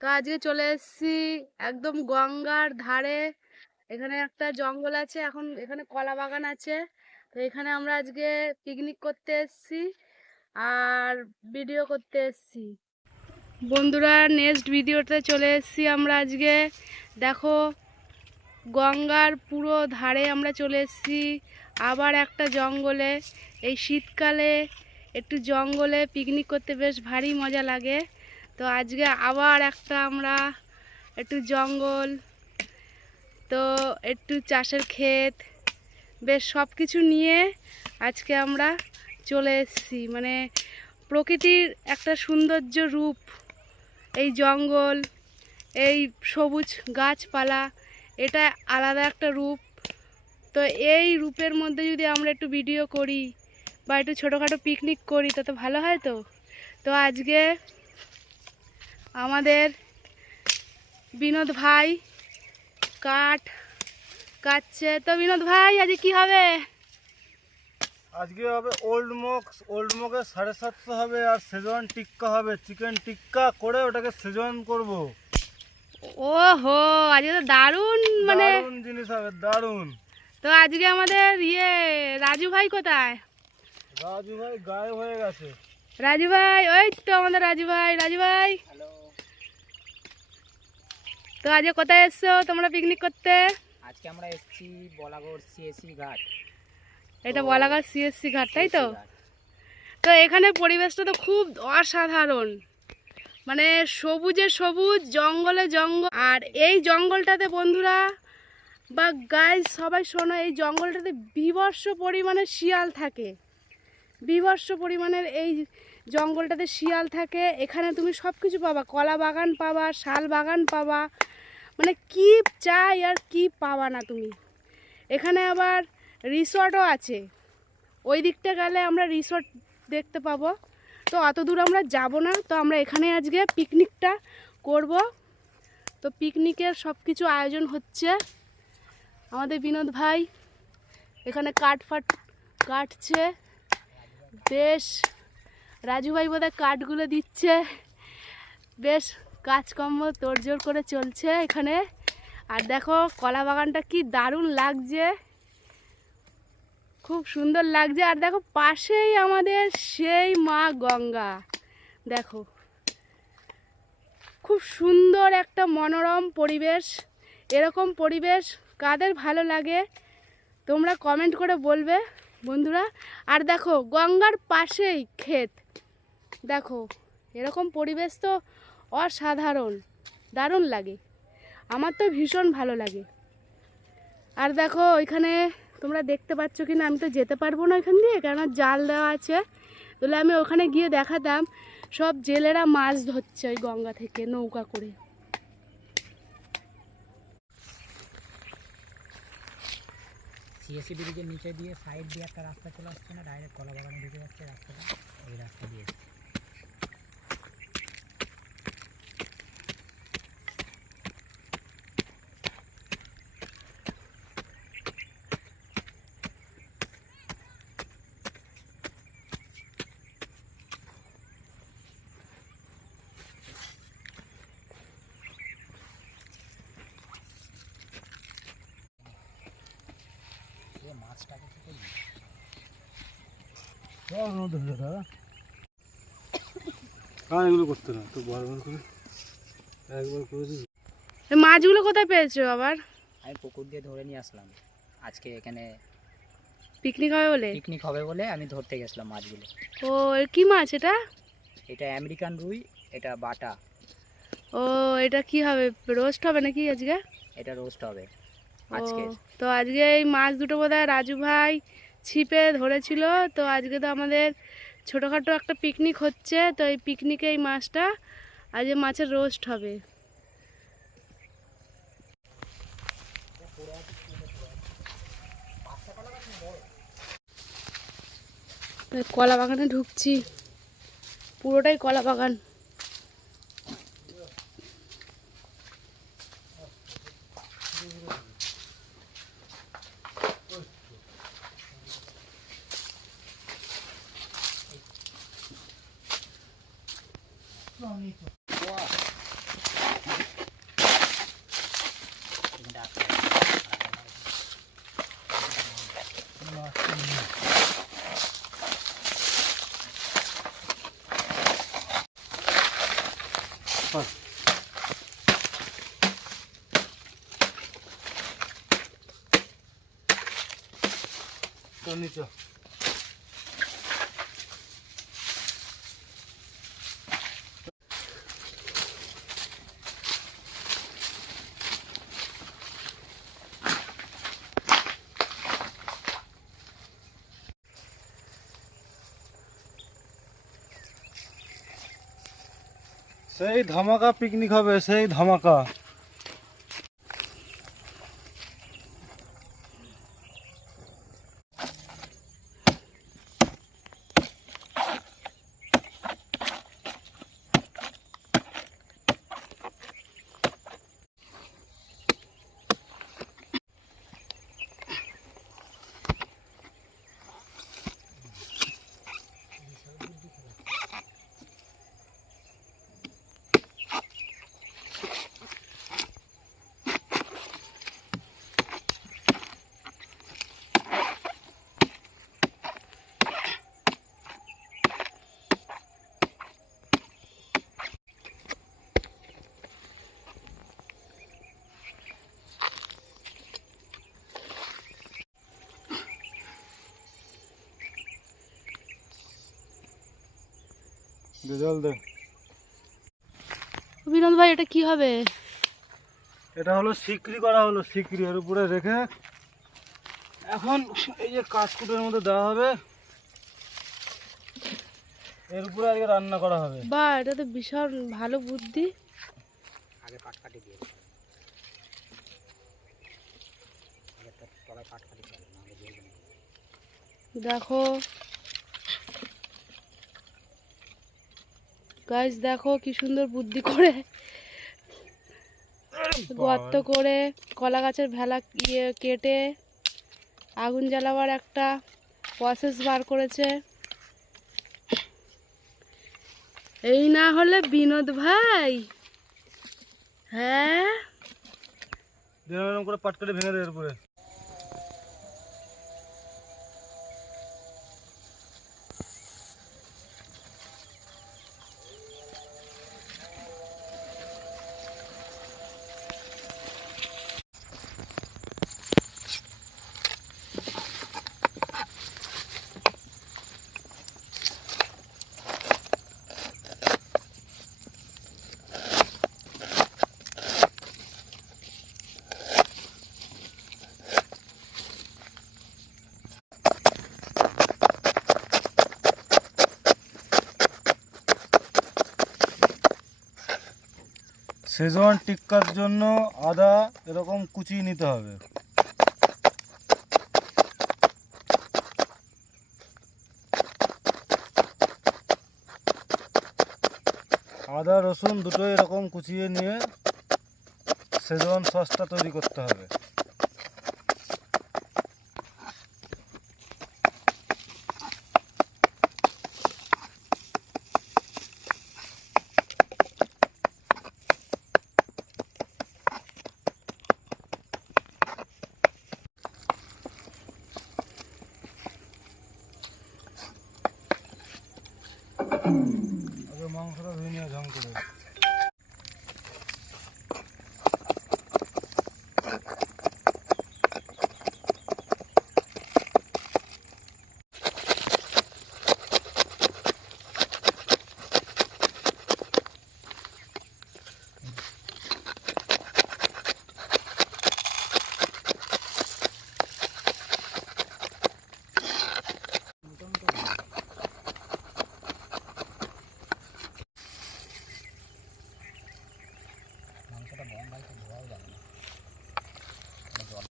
তো আজকে চলে এসেছি একদম গঙ্গার ধারে। এখানে একটা জঙ্গল আছে, এখন এখানে কলা বাগান আছে। তো এখানে আমরা আজকে পিকনিক করতে এসেছি আর ভিডিও করতে এসেছি। বন্ধুরা, নেক্সট ভিডিওতে চলে এসেছি আমরা আজকে। দেখো, গঙ্গার পুরো ধারে আমরা চলে এসেছি আবার একটা জঙ্গলে। এই শীতকালে একটু জঙ্গলে পিকনিক করতে বেশ ভারী মজা লাগে। তো আজকে আবার একটা আমরা একটু জঙ্গল, তো একটু চাষের ক্ষেত, বেশ সব কিছু নিয়ে আজকে আমরা চলে এসেছি। মানে প্রকৃতির একটা সৌন্দর্য রূপ এই জঙ্গল, এই সবুজ গাছপালা, এটা আলাদা একটা রূপ। তো এই রূপের মধ্যে যদি আমরা একটু ভিডিও করি বা একটু ছোটোখাটো পিকনিক করি তত ভালো হয়। তো তো আজকে আমাদের বিনোদ ভাই কাঠ কাটছে। তো বিনোদ ভাই, আজকে কি হবে? আজকে হবে ওল্ড মকে 750 হবে, আর সেজওয়ান টিক্কা হবে। চিকেন টিক্কা করে ওটাকে সেজওয়ান করব। ওহো, আজকে তো দারুণ, মানে দারুণ জিনিস হবে, দারুণ। তো আজকে আমাদের রাজু ভাই কোথায়? রাজু ভাই গায়েব হয়ে গেছে। রাজু ভাই, ওই তো আমাদের রাজু ভাই। রাজু ভাই, তো আজকে কোথায় এসছো তোমরা পিকনিক করতে? আজকে আমরা এসেছি বলাগড় সিএসসি ঘাট। এটা বলাগড় সিএসসি ঘাট, তাই তো? তো এখানে পরিবেশটা তো খুব অসাধারণ, মানে সবুজে সবুজ, জঙ্গলে জঙ্গল। আর এই জঙ্গলটাতে বন্ধুরা বা গাইজ সবাই শোনো, এই জঙ্গলটাতে বীভৎস পরিমাণে শিয়াল থাকে। বীভৎস পরিমাণের এই জঙ্গলটাতে শিয়াল থাকে। এখানে তুমি সব কিছু পাবা, কলা বাগান পাবা, শাল বাগান পাবা, মানে কি চাই আর কি পাবা না তুমি। এখানে আবার রিসর্টও আছে, ওই দিকটা গেলে আমরা রিসর্ট দেখতে পাবো। তো অত দূর আমরা যাব না, তো আমরা এখানে আজকে পিকনিকটা করব। তো পিকনিকের সব কিছু আয়োজন হচ্ছে। আমাদের বিনোদ ভাই এখানে কাঠ কাটছে, বেশ রাজু ভাই বোধহয় কাঠগুলো দিচ্ছে। বেশ কাজকর্ম তোড়জোড় করে চলছে এখানে। আর দেখো কলা বাগানটা কি দারুণ লাগছে, খুব সুন্দর লাগছে। আর দেখো পাশেই আমাদের সেই মা গঙ্গা, দেখো খুব সুন্দর একটা মনোরম পরিবেশ। এরকম পরিবেশ কাদের ভালো লাগে তোমরা কমেন্ট করে বলবে বন্ধুরা। আর দেখো গঙ্গার পাশেই ক্ষেত, দেখো এরকম পরিবেশ তো অসাধারণ, দারুণ লাগে, আমার তো ভীষণ ভালো লাগে। আর দেখো ওইখানে তোমরা দেখতে পাচ্ছ কি না, আমি তো যেতে পারবো না ওইখান দিয়ে, কেননা জাল দেওয়া আছে। তাহলে আমি ওখানে গিয়ে দেখাতাম, সব জেলেরা মাছ ধরছে ওই গঙ্গা থেকে নৌকা করে। সিএসসি ব্রিজের নিচে দিয়ে সাইড দিয়ে একটা রাস্তা চলে আসছে না, ডাইরেক্ট কলা বাগানে ঢুকে যাচ্ছে রাস্তাটা, ওই রাস্তা দিয়ে এসছে। মাছটাকে কি করবি? এগুলো করতে না তো, বারবার করে একবার করে দিই। মাছগুলো কোথায় পেয়েছো আবার? আমি পুকুর দিয়ে ধরে নিয়ে আসলাম, আজকে এখানে পিকনিক হবে বলে? পিকনিক হবে বলে আমি ধরতে গেছিলাম মাছগুলো। ও, কি মাছ এটা? এটা আমেরিকান রুই, এটা বাটা। ও, এটা কি হবে, রোস্ট হবে নাকি আজকে? এটা রোস্ট হবে ও, আজকে। তো আজকে এই মাছ দুটো বোধহয় রাজু ভাই ছিপে ধরেছিল। তো আজকে তো আমাদের ছোটোখাটো একটা পিকনিক হচ্ছে, তো এই পিকনিকে এই মাছটা আজকে মাছের রোস্ট হবে। কলা বাগানে ঢুকছি, পুরোটাই কলা বাগান। বাস। তো নিচে সেই ধামাকা পিকনিক হবে, সেই ধামাকা। জল দে। বিনোদ ভাই এটা কি হবে? এটা হলো সিকরি করা হলো, সিকরি এর উপরে রেখে এখন এই যে কাঠকুটের মধ্যে দেওয়া হবে, এর উপরে আজকে রান্না করা হবে। বা এটা তো বিশাল ভালো বুদ্ধি। আগে পাট কাটি দিয়ে দিতে হবে। আগে তার তলায় পাট কাটি দিতে হবে, নাহলে জ্বলবে না। দেখো গাইস, দেখো কি সুন্দর বুদ্ধি করে গর্ত করে কলা গাছের ভেলা কেটে আগুন জ্বালাবার একটা প্রসেস বার করেছে। এই না হলে বিনোদ ভাই। হ্যাঁ, এরকম করে পাট কেটে ভেঙে দেয় এর উপরে। শেজওয়ান টিক্কার জন্য আদা এরকম কুচিয়ে নিতে হবে। আদা রসুন দুটো এরকম কুচিয়ে নিয়ে শেজওয়ান সসটা তৈরি করতে হবে। আগে মাংসটা ধুয়ে নিয়ে ঝং করে। মাংসটা গরম বাড়িতে ধোয়াও যাবে না, জল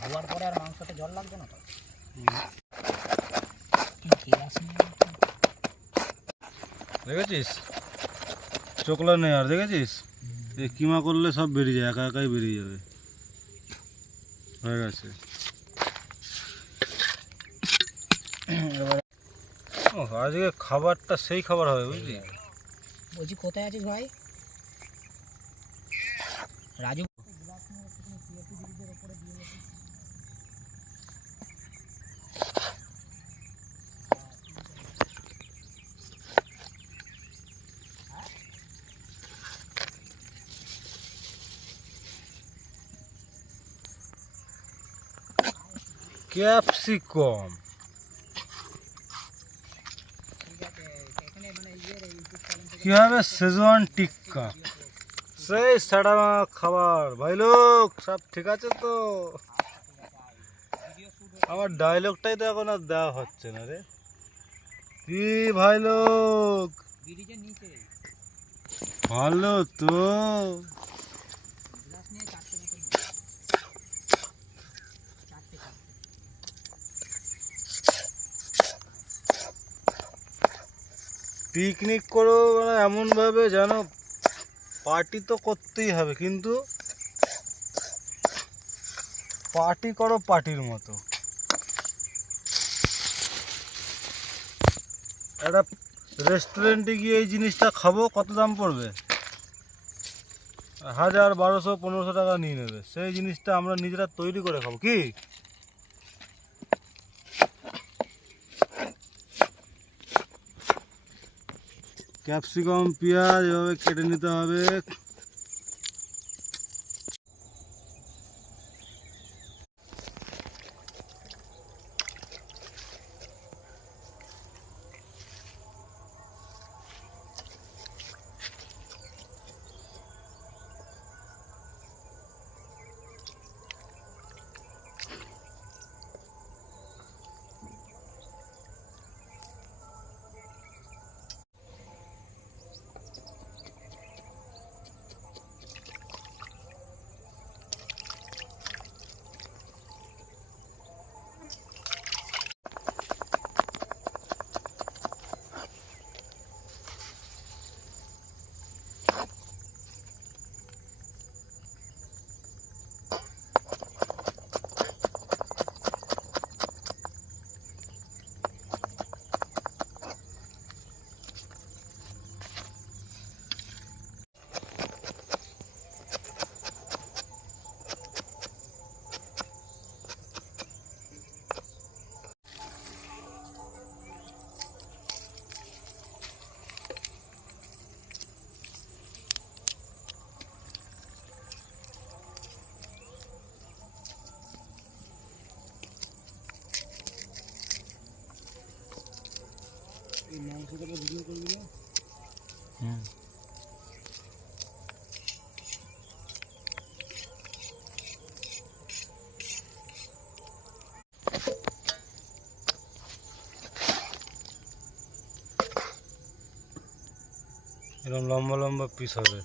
ধোয়ার পরে আর মাংসতে জল লাগবে না তো। দেখেছিস চোকলা নেই আর, দেখেছিস এই কিমা করলে সব বেরিয়ে যায়, একা একাই বেরিয়ে যাবে। হয়ে গেছে। ও আজকে খাবারটা সেই খাবার হবে বুঝলি। বলছি কোথায় আছিস ভাই রাজু? ক্যাপসিকাম। ঠিক আছে, এখানে মানে ইউটিউব চ্যানেল থেকে কিভাবে শেজওয়ান টিক্কা, সেই সাড়া খাবার। ভাই লোক সব ঠিক আছে তো? ভিডিও শুট আমার ডায়লগটাই তো এখন আর দেওয়া হচ্ছে না রে। কি ভাই লোক, ব্রিজের নিচে ভালো তো? গ্লাস নিয়ে 4টে মতো নিয়ে 4টে পিকনিক করো মানে এমন ভাবে যেন পার্টি তো করতেই হবে, কিন্তু পার্টি করো পার্টির মতো। একটা রেস্টুরেন্টে গিয়ে এই জিনিসটা খাবো, কত দাম পড়বে? 1000, 1200, 1500 টাকা নিয়ে নেবে। সেই জিনিসটা আমরা নিজেরা তৈরি করে খাবো কি? ক্যাপসিকাম, পেঁয়াজ এভাবে কেটে নিতে হবে। এই মাংসটা ভিডিও করবি না? এরকম লম্বা লম্বা পিস হবে।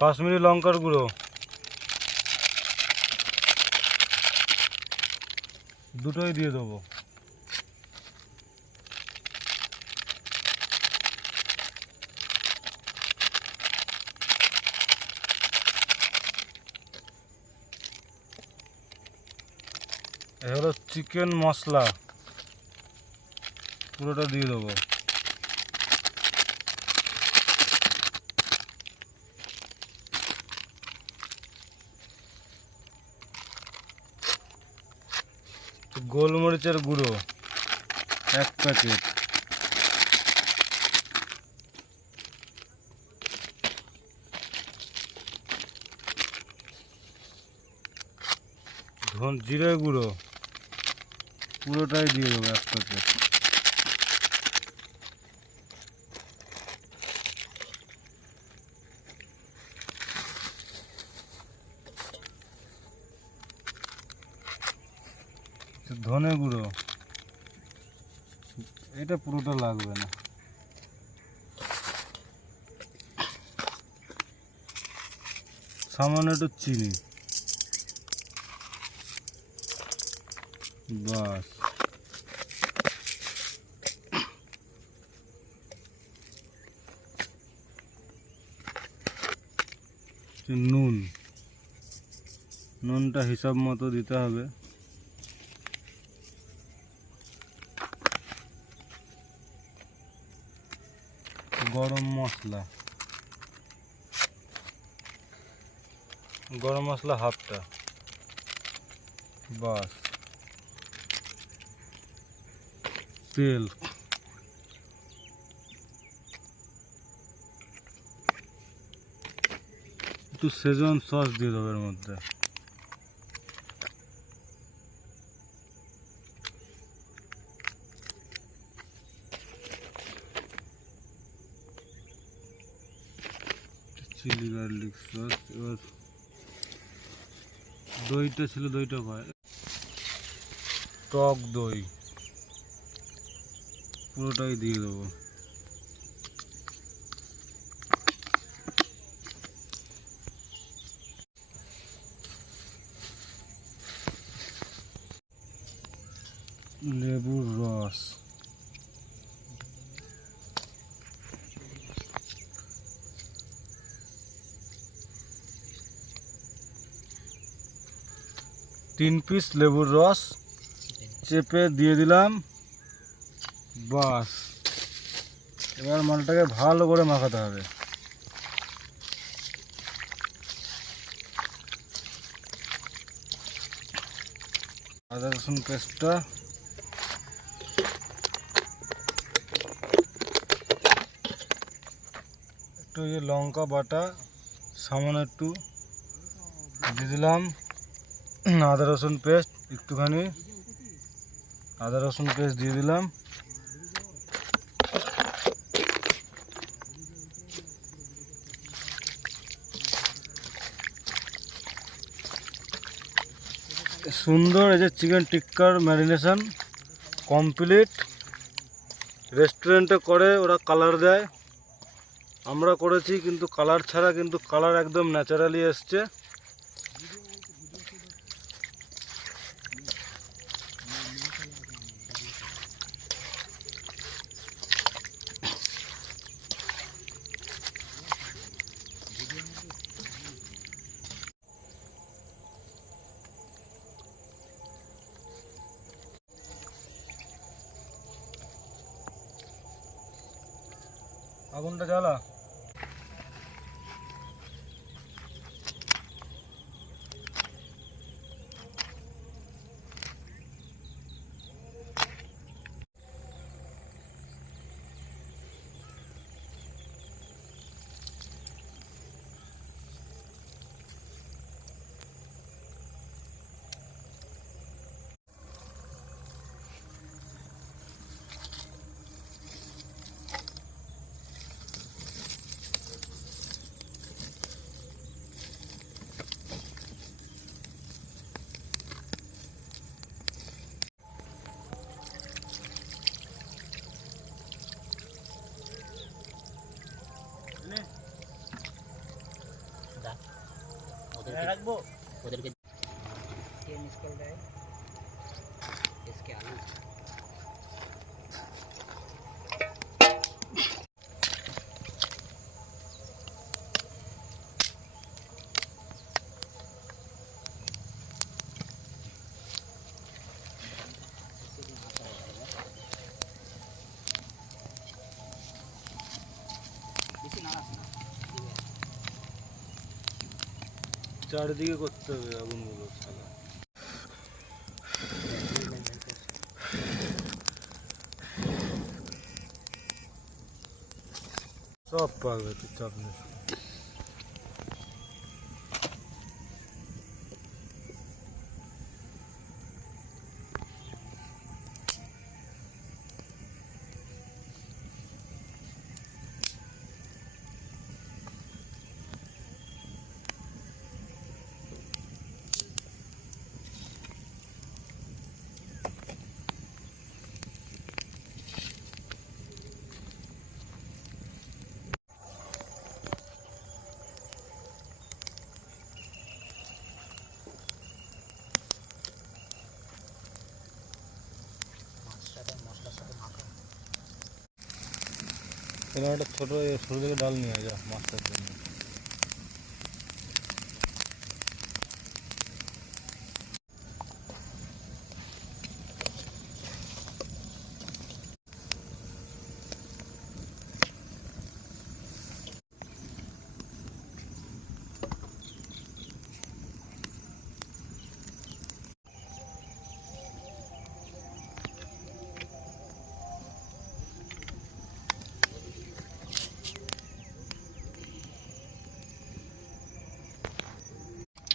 কাশ্মীরি লঙ্কার গুঁড়ো দুটোই দিয়ে দেবো। এ হলো চিকেন মশলা, পুরোটা দিয়ে দেবো। গোলমরিচের গুঁড়ো 1 প্যাকেট, জিরে গুঁড়ো পুরোটাই দিয়ে দেবো এক প্যাকেট। ধনে গুঁড়ো এটা পুরোটা লাগবে না। সামান্য একটু চিনি, বাস। নুনটা হিসাব মতো দিতে হবে। গরম মশলা হাফটা, বাস। তেল, একটু সেজন সস দিয়ে দেবো এর মধ্যে। Chilli garlic sauce. এবার দইটা ছিল, দইটা হয় টক দই, পুরোটাই দিয়ে দেবো। লেবুর রস, তিন পিস লেবুর রস চেপে দিয়ে দিলাম, বাস। এবার মালটাকে ভালো করে মাখাতে হবে। আদা রসুন পেস্টটা, একটু লঙ্কা বাটা সামান্য একটু দিয়ে দিলাম। আদা রসুন পেস্ট একটুখানি আদা রসুন পেস্ট দিয়ে দিলাম। সুন্দর এই যে চিকেন টিক্কার ম্যারিনেশন কমপ্লিট। রেস্টুরেন্টে করে ওরা কালার দেয়, আমরা করেছি কিন্তু কালার ছাড়া, কিন্তু কালার একদম ন্যাচারালি এসছে। আগুনটা জ্বালা। রাখবো ওদেরকে কে মিসকল দেয় इसके आलू চারিদিকে করতে হবে আগুনগুলো ছাড়া। সব পাবে তো চাপ নেই। এখানে একটা ছোটো সরু থেকে ডাল নিয়ে যা মাছটার জন্য।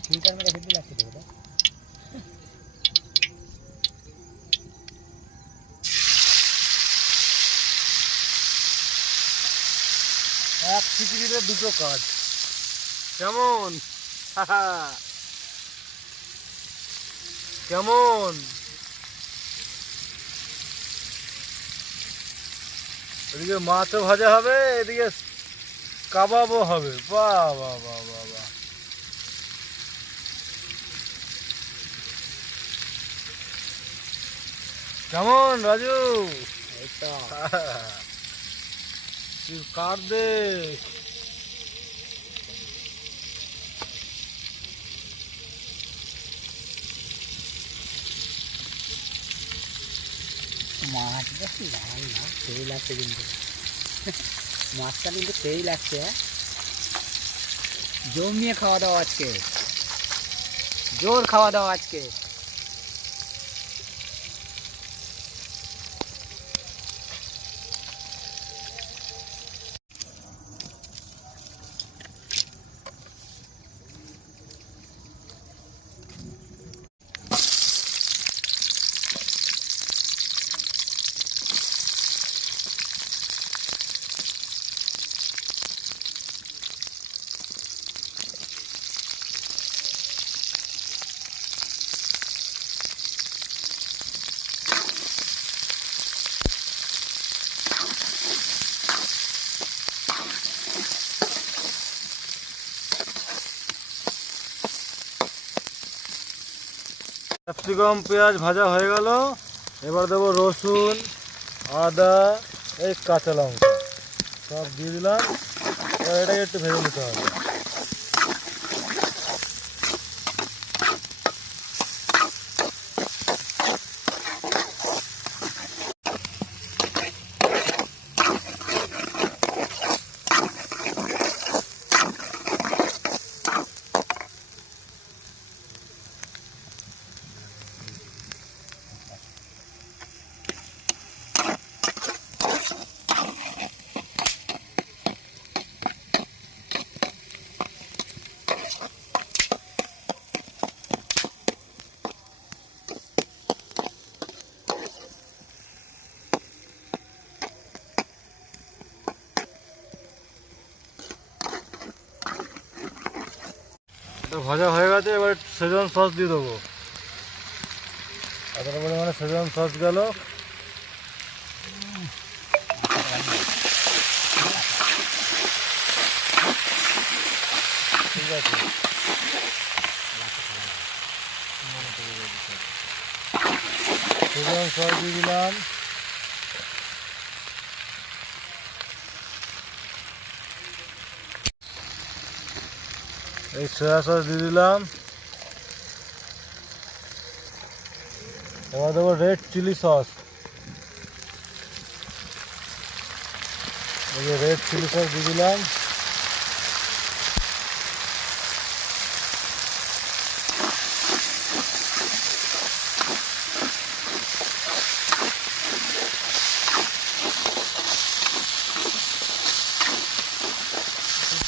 ফিল্টার মেরে হেঁটে লাগছে তো ওটা। এক টিকিটে দুটো কাজ কেমন? কেমন? এদিকে মাছও ভাজা হবে, এদিকে কাবাবও হবে। বাহ বাহ বাহ বাহ বাহ। কেমন রাজু? এই তো তুই কার দে। মাছ দেখি ভাই না, সেই লাগছে কিন্তু মাছটা কিন্তু সেই লাগছে। জমিয়ে খাওয়া দাওয়া আজকে, জোর খাওয়া দাওয়া আজকে। ক্যাপসিকাম পেঁয়াজ ভাজা হয়ে গেল। এবার দেবো রসুন, আদা, এই কাঁচা লঙ্কা সব দিয়ে দিলাম। এবার এটাকে একটু ভেজে নিতে হবে। এটা ভাজা হয়ে গেছে। এবার সেজওয়ান সস দিয়ে দেবো। এতটা পরিমাণে সেজওয়ান সস গেল। ঠিক আছে, সেজওয়ান সস দিয়ে দিলাম। এই সয়া সস দিয়ে দিলাম। এবার দেবো রেড চিলি সস। এই যে রেড চিলি সস দিয়ে দিলাম।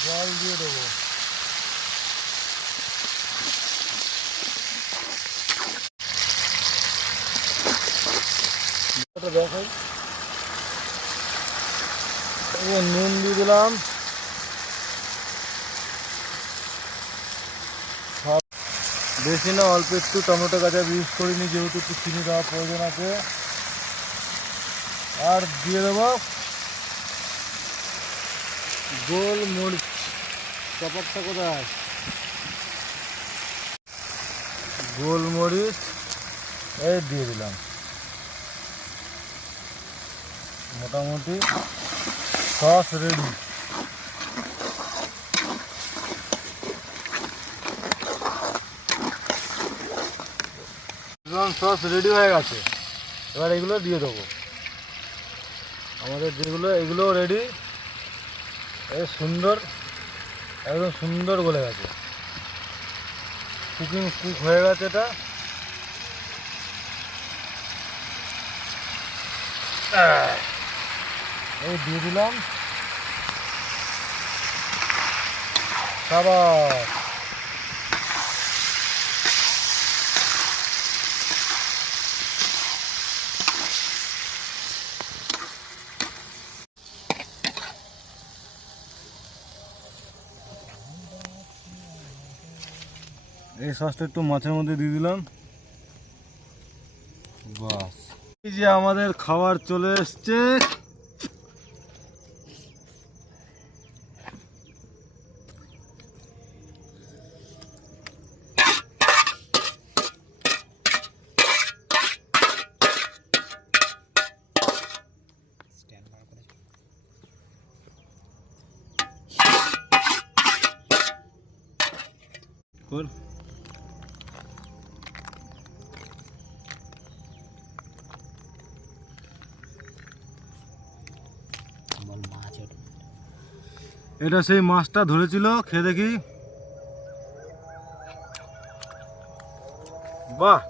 জল দিয়ে দেবো। দেখাই, নুন দিয়ে দিলাম। বেশি না, অল্প একটু টমেটো কাঁচা ইউজ করিনি, যেহেতু একটু চিনি দেওয়ার প্রয়োজন আছে। আর দিয়ে দেবো গোলমরিচ। ব্যাপারটা কোথায়? গোলমরিচ এই দিয়ে দিলাম। মোটামুটি সস রেডি। সস রেডি হয়ে গেছে, এবার এগুলো দিয়ে দেবো। আমাদের যেগুলো এগুলো রেডি, সুন্দর, একদম সুন্দর গলে গেছে, কুক হয়ে গেছে এটা। এই দিয়ে দিলাম সাবাস। এই সসটা একটু মাছের মধ্যে দিয়ে দিলাম, বাস। এই যে আমাদের খাবার চলে এসছে। স্ট্যান্ড বার করে কর। বল মাছ ওটা। এটা সেই মাছটা ধরেছিল, খেয়ে দেখি। বাহ,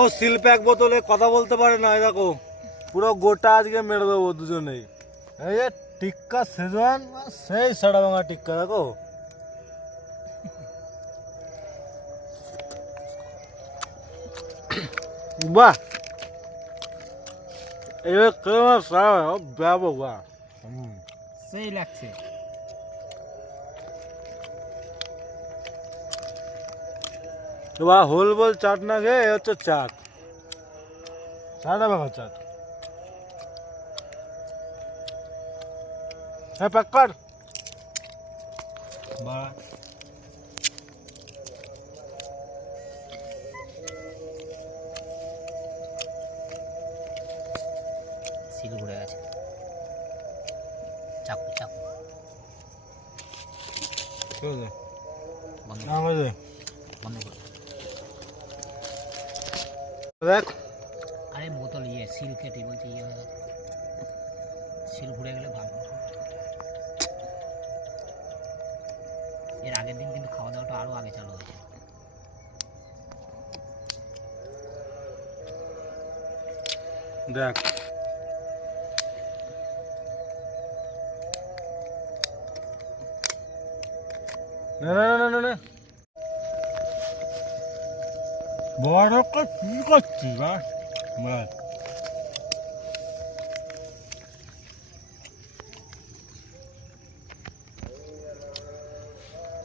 ও সিল প্যাক বোতলে কথা বলতে পারে না, এই দেখো পুরো গোটা আজকে মেরে দেবো দুজনেই। এই যে টিক্কা সেজওয়ান, সেই সাড়া ভাঙা টিক্কা, দেখো। বাহ, এইভাবে খেয়ে সারা ব্যাপক। বাহ, সেই লাগছে। বাহ, হোল বল চাট না খেয়ে এ হচ্ছে চাট, সাড়া ভাঙা চাট। হ্যাঁ, প্যাক কর। বাহ, সিল ঘুরে গেছে। চাকু চাকু বন্ধ আমাদের বন্ধ করে। দেখ, আরে বোতল সিল কেটে বলছে হয়ে গেছে। সিল ঘুরে গেলে ভালো। এর আগের দিন কিন্তু খাওয়া দাওয়াটা আরো আগে চালু হয়েছে। দেখ, না না না না না, বড় কি করছিস? বাস বাস,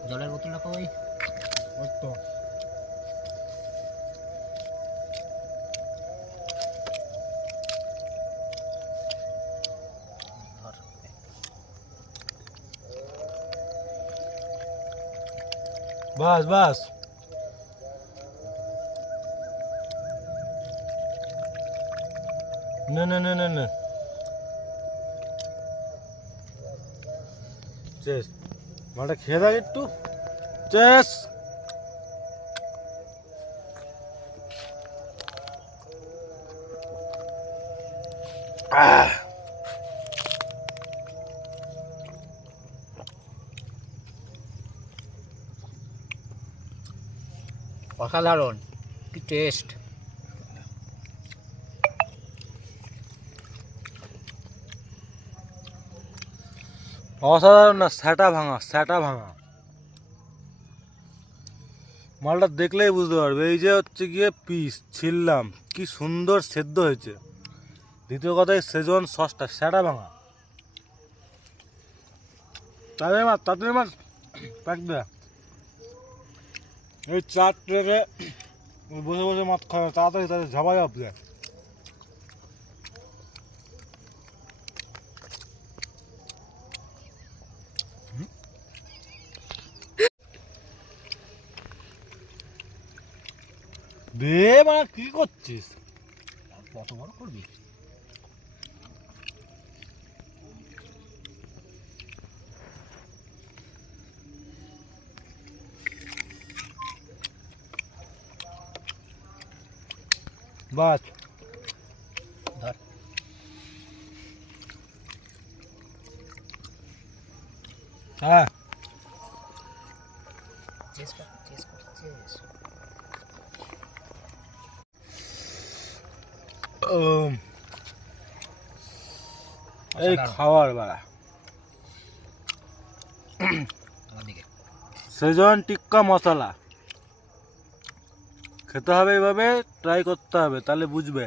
জলের বোতলটা কই? ওই তো। বাস বাস, না না না না না, চেস মালটা খেয়ে দেখ একটু, চেস। অসাধারণ, কি টেস্ট। অসাধারণ না, স্যাটা ভাঙা, স্যাটা ভাঙা। মালটা দেখলেই বুঝতে পারবে। এই যে হচ্ছে গিয়ে পিস ছিললাম, কি সুন্দর সেদ্ধ হয়েছে। দ্বিতীয় কথায় সেজন সসটা স্যাটা ভাঙা। তাড়াতাড়ি মাছ প্যাক দেয়া। এই চার প্লেটে বসে বসে মাছ খাবে, তাড়াতাড়ি তাদের ঝাপাই আপলে। দে মানে কি করছিস? কত বড় করবি? বাস ধর। হ্যাঁ চেস কর, চেস কর, চেস। এই খাওয়ার বেলা আমার দিকে সেজন টিক্কা মশলা খেতে হবে, এইভাবে ট্রাই করতে হবে, তাহলে বুঝবে।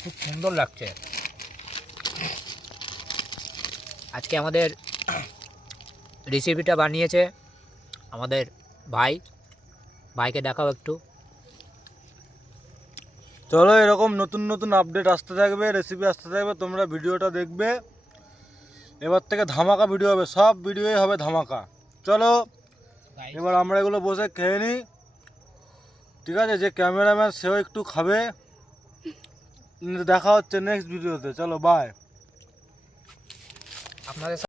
খুব সুন্দর লাগছে। আজকে আমাদের রেসিপিটা বানিয়েছে আমাদের ভাইকে দেখাও একটু। চলো, এরকম নতুন নতুন আপডেট আসতে থাকবে, রেসিপি আসতে থাকবে, তোমরা ভিডিওটা দেখবে। এবার থেকে ধামাকা ভিডিও হবে, সব ভিডিওই হবে ধামাকা। চলো এবার আমরা এগুলো বসে খেয়ে নিই, ঠিক আছে? যে ক্যামেরাম্যান সেও একটু খাবে। দেখা হচ্ছে নেক্সট ভিডিওতে। চলো বাই। আপনাদের